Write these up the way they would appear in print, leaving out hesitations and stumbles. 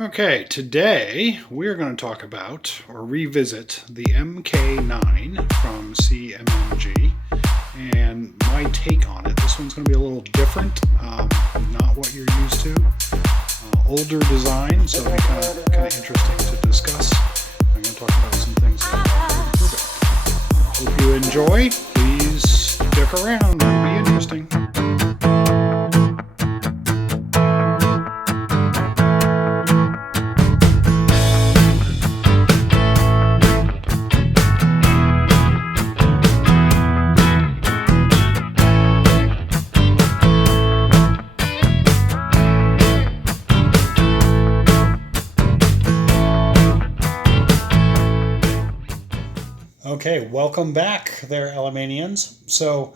Okay, today we're going to talk about or revisit the Mk9 from CMMG and my take on it. This one's going to be a little different, not what you're used to. Older design, so it'll be kind of interesting to discuss. I'm going to talk about some things that I've hope you enjoy. Please stick around, it'll be interesting. Okay, welcome back there, Alamanians. So,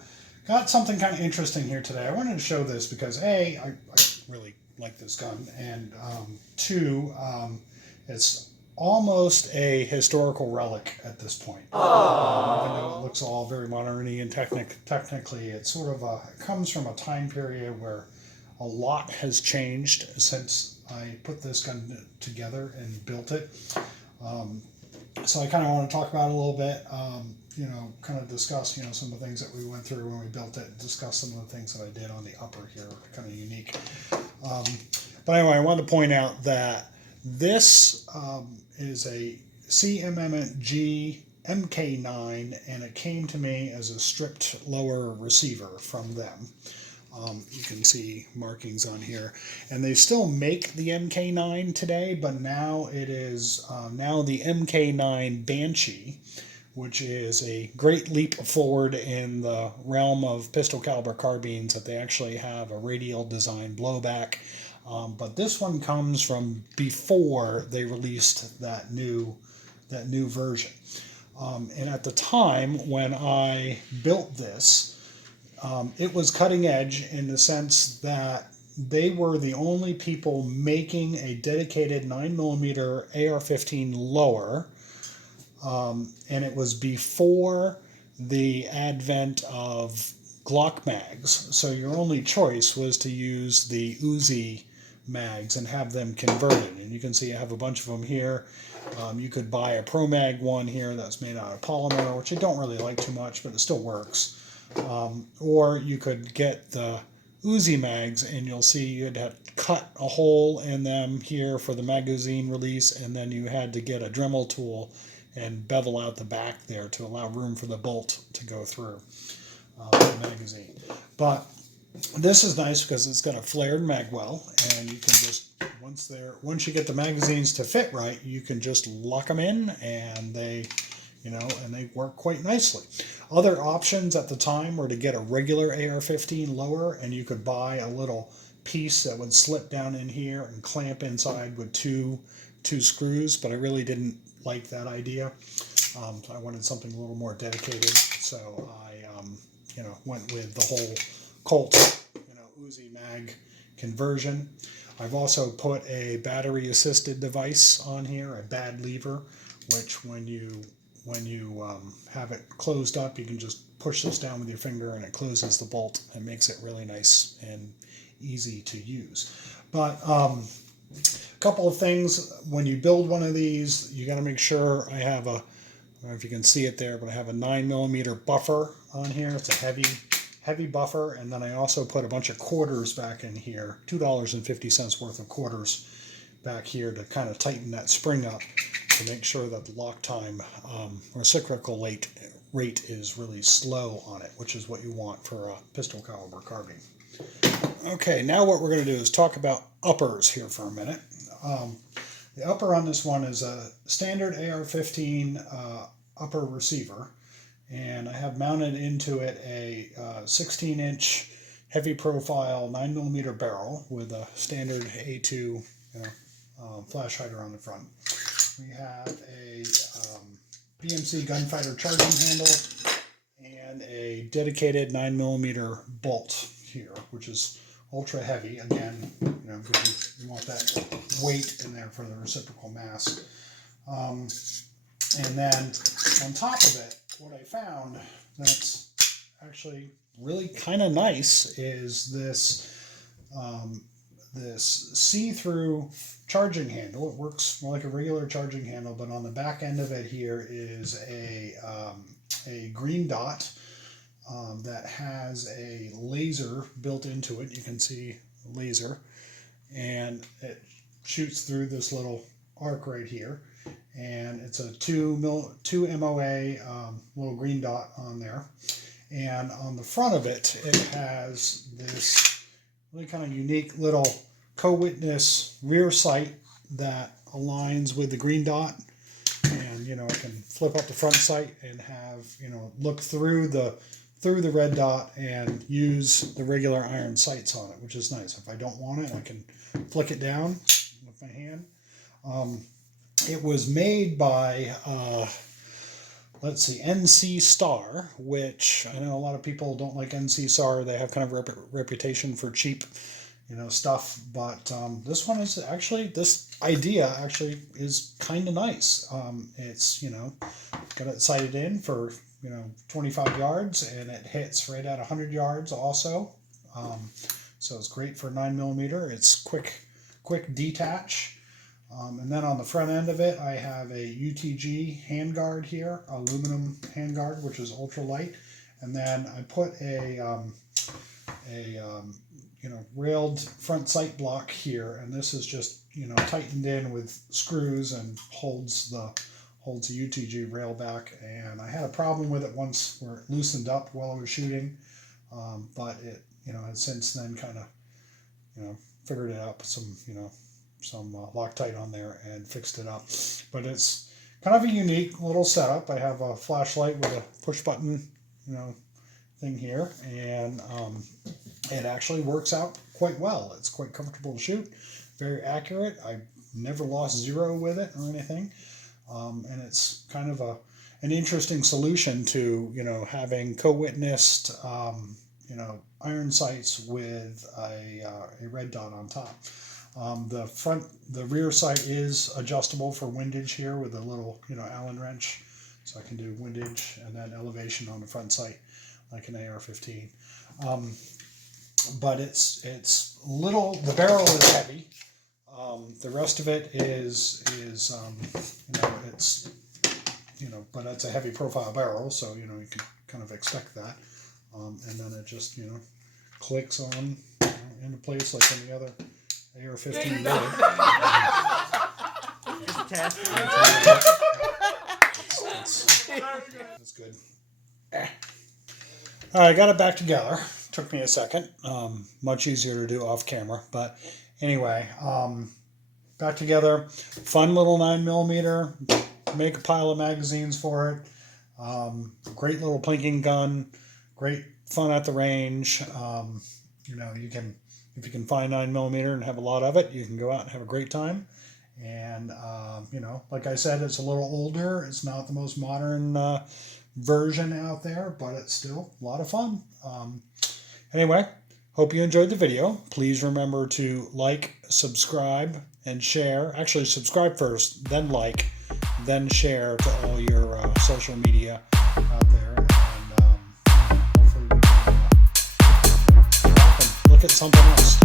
got something kind of interesting here today. I wanted to show this because A, I really like this gun, and two, it's almost a historical relic at this point. Even though it looks all very modern-y and technically, it's sort of it comes from a time period where a lot has changed since I put this gun together and built it. So I kind of want to talk about it a little bit, kind of discuss, some of the things that we went through when we built it, discuss some of the things that I did on the upper here, kind of unique. But anyway, I wanted to point out that this is a CMMG Mk9, and it came to me as a stripped lower receiver from them. You can see markings on here, and they still make the Mk9 today, but now it is now the Mk9 Banshee, which is a great leap forward in the realm of pistol caliber carbines, that they actually have a radial design blowback. But this one comes from before they released that new version. And at the time when I built this, it was cutting edge in the sense that they were the only people making a dedicated 9mm AR-15 lower, and it was before the advent of Glock mags. So your only choice was to use the Uzi mags and have them converted. And you can see I have a bunch of them here. You could buy a Pro Mag one here that's made out of polymer, which I don't really like too much, but it still works. Or you could get the Uzi mags, and you'll see you'd have to cut a hole in them here for the magazine release, and then you had to get a Dremel tool and bevel out the back there to allow room for the bolt to go through the magazine. But this is nice because it's got a flared mag well, and you can just, once you get the magazines to fit right, you can just lock them in, and they work quite nicely. Other options at the time were to get a regular AR-15 lower, and you could buy a little piece that would slip down in here and clamp inside with two screws, but I really didn't like that idea. I wanted something a little more dedicated, so I went with the whole Colt Uzi mag conversion. I've also put a battery assisted device on here, a bad lever, which when you have it closed up, you can just push this down with your finger and it closes the bolt and makes it really nice and easy to use. But a couple of things when you build one of these, you got to make sure I have I don't know if you can see it there, but I have a 9mm buffer on here. It's a heavy buffer, and then I also put a bunch of quarters back in here, $2.50 worth of quarters back here to kind of tighten that spring up, to make sure that the lock time or cyclical rate is really slow on it, which is what you want for a pistol caliber carbine. Okay, now what we're going to do is talk about uppers here for a minute. The upper on this one is a standard AR-15 upper receiver, and I have mounted into it a 16-inch heavy profile 9mm barrel with a standard A2 flash hider on the front. We have a BMC gunfighter charging handle and a dedicated 9mm bolt here, which is ultra heavy. Again, you want that weight in there for the reciprocal mass. And then on top of it, what I found that's actually really kind of nice is this this see-through charging handle. It works more like a regular charging handle, but on the back end of it here is a green dot that has a laser built into it. You can see the laser, and it shoots through this little arc right here, and it's a 2 MOA little green dot on there. And on the front of it, it has this really kind of unique little co-witness rear sight that aligns with the green dot. And, you know, I can flip up the front sight and have, you know, look through the red dot and use the regular iron sights on it, which is nice. If I don't want it, I can flick it down with my hand. It was made by let's see, NC Star, which I know a lot of people don't like NC Star. They have kind of a reputation for cheap, you know, stuff. But this one is actually, this idea actually is kind of nice. It's, you know, got it sighted in for, you know, 25 yards, and it hits right at 100 yards also. So it's great for 9mm. It's quick detach. And then on the front end of it, I have a UTG handguard here, aluminum handguard, which is ultra light. And then I put a you know, railed front sight block here, and this is just, you know, tightened in with screws and holds the UTG rail back. And I had a problem with it once where it loosened up while I was shooting, but it, you know, has since then kind of, you know, figured it out, put some, you know, some Loctite on there and fixed it up. But it's kind of a unique little setup. I have a flashlight with a push button, you know, thing here, and it actually works out quite well. It's quite comfortable to shoot, very accurate. I never lost zero with it or anything, and it's kind of an interesting solution to, you know, having co-witnessed you know, iron sights with a red dot on top. The rear sight is adjustable for windage here with a little, you know, Allen wrench, so I can do windage and then elevation on the front sight like an AR-15. But it's little. The barrel is heavy. The rest of it is you know, it's, you know, but it's a heavy profile barrel, so, you know, you can kind of expect that. And then it just, you know, clicks on, you know, into place like any other AR-15 would. That's good. All right, I got it back together. Took me a second. Much easier to do off camera, but anyway, back together. Fun little 9mm. Make a pile of magazines for it. Great little plinking gun. Great fun at the range. You know, you can, if you can find 9mm and have a lot of it, you can go out and have a great time. And, you know, like I said, it's a little older. It's not the most modern version out there, but it's still a lot of fun. Anyway, hope you enjoyed the video. Please remember to like, subscribe, and share. Actually, subscribe first, then like, then share to all your social media out there. And hopefully we can look at something else.